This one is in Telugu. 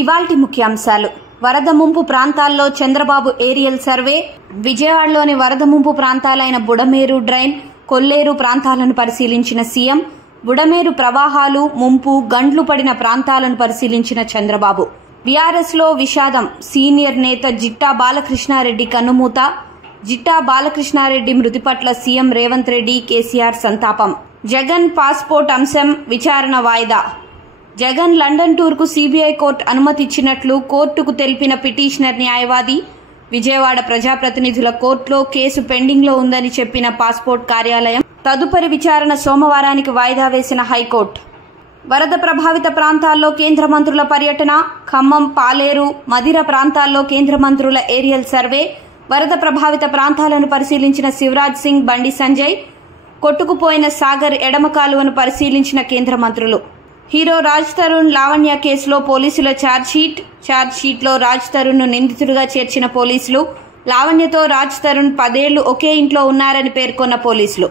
ఇవాల్టి ముఖ్యాంశాలు. వరద ముంపు ప్రాంతాల్లో చంద్రబాబు ఏరియల్ సర్వే. విజయవాడలోని వరద ముంపు ప్రాంతాలైన బుడమేరు డ్రైన్, కొల్లేరు ప్రాంతాలను పరిశీలించిన సీఎం. బుడమేరు ప్రవాహాలు, ముంపు, గండ్లు పడిన ప్రాంతాలను పరిశీలించిన చంద్రబాబు. బీఆర్ఎస్ లో విషాదం. సీనియర్ నేత జిట్టా బాలకృష్ణారెడ్డి కన్నుమూత. జిట్టా బాలకృష్ణారెడ్డి మృతి పట్ల సీఎం రేవంత్ రెడ్డి, కేసీఆర్ సంతాపం. జగన్ పాస్పోర్ట్ అంశం విచారణ వాయిదా. జగన్ లండన్ టూర్కు సీబీఐ కోర్టు అనుమతిచ్చినట్లు కోర్టుకు తెలిపిన పిటిషనర్ న్యాయవాది. విజయవాడ ప్రజాప్రతినిధుల కోర్టులో కేసు పెండింగ్లో ఉందని చెప్పిన పాస్పోర్ట్ కార్యాలయం. తదుపరి విచారణ సోమవారానికి వాయిదా వేసిన హైకోర్టు. వరద ప్రభావిత ప్రాంతాల్లో కేంద్ర మంత్రుల పర్యటన. ఖమ్మం, పాలేరు, మదిర ప్రాంతాల్లో కేంద్ర మంత్రుల ఏరియల్ సర్వే. వరద ప్రభావిత ప్రాంతాలను పరిశీలించిన శివరాజ్ సింగ్, బండి సంజయ్. కొట్టుకుపోయిన సాగర్ ఎడమ కాలువను పరిశీలించిన కేంద్ర మంత్రులు. హీరో రాజ్ తరుణ్ లావణ్య కేసులో పోలీసుల ఛార్జ్షీట్లో రాజ్ తరుణ్ ను నిందితుడిగా చేర్చిన పోలీసులు. లావణ్యతో రాజ్ తరుణ్ 10 ఏళ్లు ఒకే ఇంట్లో ఉన్నారని పేర్కొన్న పోలీసులు.